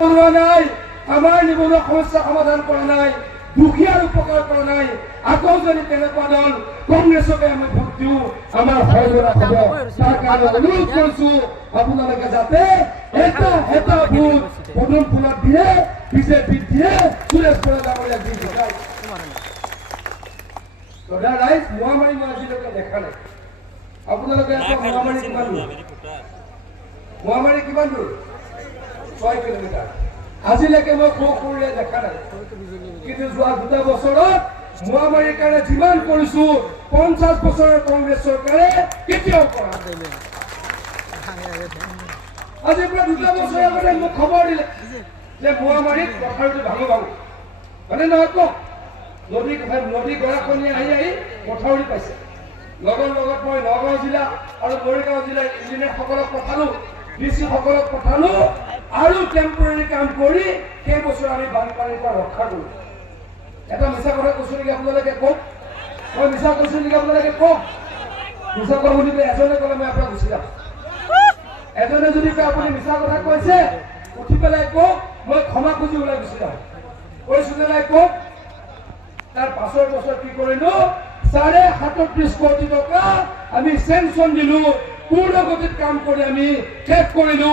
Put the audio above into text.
নাই, আমাৰ নিবনুৱা সমস্যা সমাধান কৰা নাই, দুখীয়াৰ উপকাৰ কৰা নাই। আকৌ যদি তেনেকুৱা দল কংগ্ৰেছকে আমি ভোট দিওঁ, আমাৰ হয়জনা হ'ব। তাৰ কাৰণে অনুৰোধ কৰিছো আপোনালোকে যাতে এটা ভোট পদুম ফুলত দিয়ে, বিজেপিত দিয়ে, সুৰেশ বৰা ডাঙৰীয়াক দি যায়। ৰাইজ মহামাৰী মই আজিলৈকে দেখা নাই। আপোনালোকে মহামাৰী কিমান দূৰ? মহামাৰী কিমান দূৰ? 6 কিলোমিটাৰ। আজিলৈকে মই সৰুৰে দেখা নাই, কিন্তু যোৱা 2 বছৰত মহামাৰীৰ কাৰণে যিমান কৰিছো 50 বছৰৰ কংগ্ৰেছ চৰকাৰে কেতিয়াও কৰা নাই। আজি পৰা 2 বছৰ আগতে মোক খবৰ দিলে যে মহামাৰীত পথাৰটো ভাঙো মানে নহয় কওক, নদী গৰাখনীয়ে আহি পথাৰটি পাইছে। লগত মই নগাঁও জিলা আৰু মৰিগাঁও জিলাৰ ইঞ্জিনিয়াৰসকলক পঠালো, ডিচি সকলক পঠালো আৰু টেম্পৰাৰী কাম কৰি সেই বছৰ আমি বানপানীৰ পৰা ৰক্ষা কৰো। এটা মিছা কথা কৈছো নেকি আপোনালোকে কওক? মই মিছা কৈছো নেকি আপোনালোকে কওক? মিছা কথা শুনিলে এজনে ক'লে মই আপোনাক গুচি যাম। এজনে যদি কয় আপুনি মিছা কথা কৈছে, উঠি পেলাই কওক, মই ক্ষমা খুজি ওলাই গুচি যাম। কৈছো নে নাই কওক? তাৰ 5 বছৰ কি কৰিলো? 37.5 কোটি টকা আমি চেংচন দিলো, পূৰ্ণ গতিত কাম কৰি আমি শেষ কৰিলো।